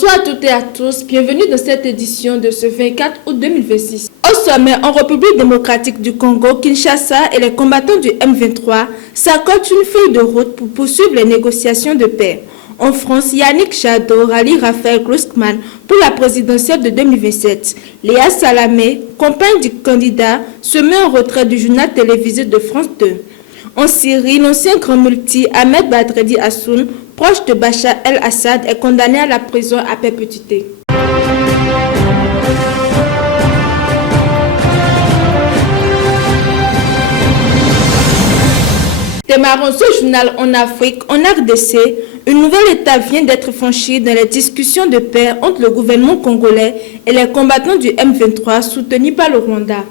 Bonsoir à toutes et à tous, bienvenue dans cette édition de ce 24 août 2026. Au sommet, en République démocratique du Congo, Kinshasa et les combattants du M23 s'accordent une feuille de route pour poursuivre les négociations de paix. En France, Yannick Jadot rallie Raphaël Glucksmann pour la présidentielle de 2027. Léa Salamé, compagne du candidat, se met en retrait du journal télévisé de France 2. En Syrie, l'ancien grand multi Ahmed Badredine Hassoun, proche de Bachar el-Assad, est condamné à la prison à perpétuité. Démarrons ce journal en Afrique, en RDC. Une nouvelle étape vient d'être franchie dans les discussions de paix entre le gouvernement congolais et les combattants du M23 soutenus par le Rwanda.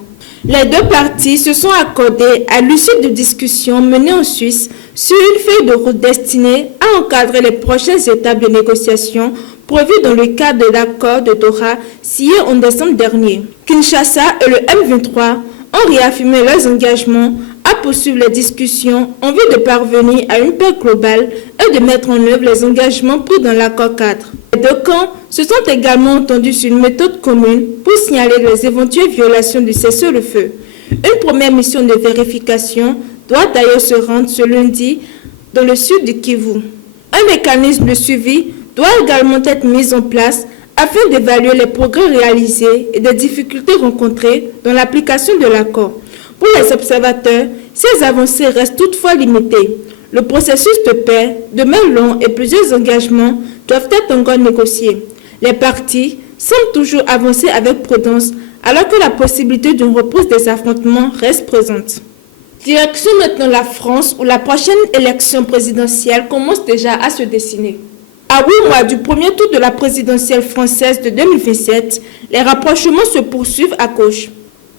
Les deux parties se sont accordées à l'issue de discussions menées en Suisse sur une feuille de route destinée à encadrer les prochaines étapes de négociation prévues dans le cadre de l'accord de Doha signé en décembre dernier. Kinshasa et le M23 ont réaffirmé leurs engagements à poursuivre les discussions en vue de parvenir à une paix globale et de mettre en œuvre les engagements pris dans l'accord cadre. Les deux camps se sont également entendus sur une méthode commune pour signaler les éventuelles violations du cessez-le-feu. Une première mission de vérification doit d'ailleurs se rendre ce lundi dans le sud du Kivu. Un mécanisme de suivi doit également être mis en place afin d'évaluer les progrès réalisés et les difficultés rencontrées dans l'application de l'accord. Pour les observateurs, ces avancées restent toutefois limitées. Le processus de paix demeure long et plusieurs engagements doivent être encore négociés. Les parties semblent toujours avancer avec prudence alors que la possibilité d'une reprise des affrontements reste présente. Direction maintenant la France où la prochaine élection présidentielle commence déjà à se dessiner. À 8 mois du premier tour de la présidentielle française de 2027, les rapprochements se poursuivent à gauche.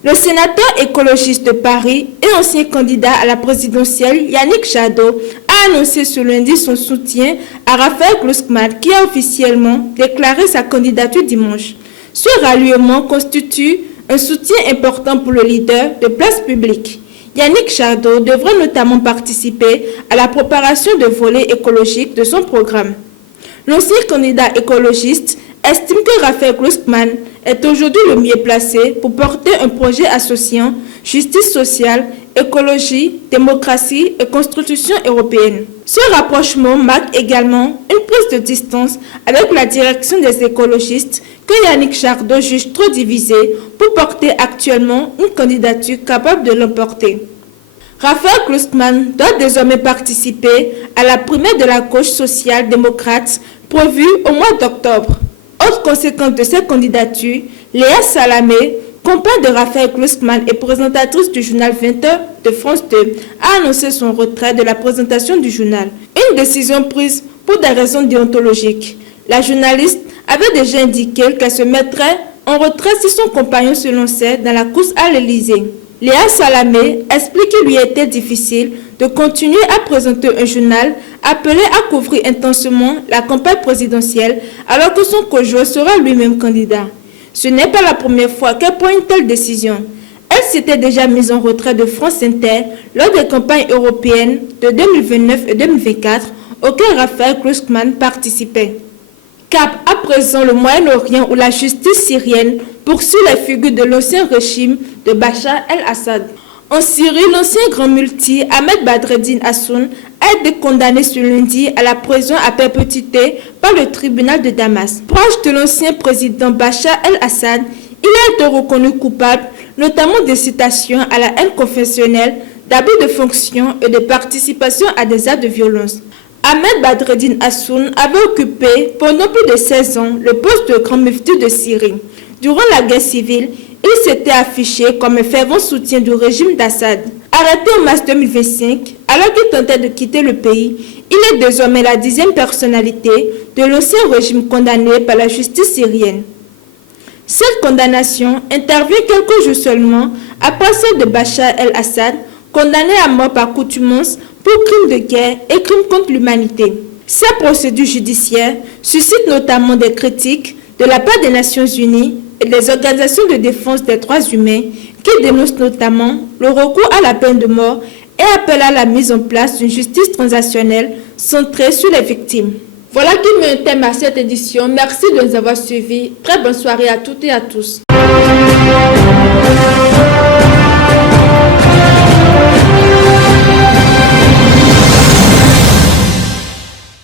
Le sénateur écologiste de Paris et ancien candidat à la présidentielle Yannick Jadot a annoncé ce lundi son soutien à Raphaël Glucksmann qui a officiellement déclaré sa candidature dimanche. Ce ralliement constitue un soutien important pour le leader de place publique. Yannick Jadot devrait notamment participer à la préparation de volets écologiques de son programme. L'ancien candidat écologiste estime que Raphaël Glucksmann est aujourd'hui le mieux placé pour porter un projet associant justice sociale, écologie, démocratie et constitution européenne. Ce rapprochement marque également une prise de distance avec la direction des écologistes que Yannick Jadot juge trop divisée pour porter actuellement une candidature capable de l'emporter. Raphaël Glucksmann doit désormais participer à la primaire de la gauche social-démocrate prévue au mois d'octobre. Autre conséquence de cette candidature, Léa Salamé, compagne de Raphaël Glucksmann et présentatrice du journal 20h de France 2, a annoncé son retrait de la présentation du journal. Une décision prise pour des raisons déontologiques. La journaliste avait déjà indiqué qu'elle se mettrait en retrait si son compagnon se lançait dans la course à l'Élysée. Léa Salamé explique qu'il lui était difficile de continuer à présenter un journal appelé à couvrir intensément la campagne présidentielle alors que son conjoint sera lui-même candidat. Ce n'est pas la première fois qu'elle prend une telle décision. Elle s'était déjà mise en retrait de France Inter lors des campagnes européennes de 2029 et 2024 auxquelles Raphaël Glucksmann participait. Cap à présent le Moyen-Orient où la justice syrienne poursuit les figures de l'ancien régime de Bachar el-Assad. En Syrie, l'ancien grand multi Ahmed Badredine Hassoun a été condamné ce lundi à la prison à perpétuité par le tribunal de Damas. Proche de l'ancien président Bachar el-Assad, il a été reconnu coupable notamment de citations à la haine confessionnelle, d'abus de fonction et de participation à des actes de violence. Ahmed Badredine Hassoun avait occupé pendant plus de 16 ans le poste de grand mufti de Syrie. Durant la guerre civile, il s'était affiché comme un fervent soutien du régime d'Assad. Arrêté en mars 2025, alors qu'il tentait de quitter le pays, il est désormais la 10e personnalité de l'ancien régime condamné par la justice syrienne. Cette condamnation intervient quelques jours seulement après celle de Bachar el-Assad, condamné à mort par contumace pour crimes de guerre et crimes contre l'humanité. Ces procédures judiciaires suscitent notamment des critiques de la part des Nations Unies et des organisations de défense des droits humains qui dénoncent notamment le recours à la peine de mort et appellent à la mise en place d'une justice transitionnelle centrée sur les victimes. Voilà qui met un thème à cette édition. Merci de nous avoir suivis. Très bonne soirée à toutes et à tous.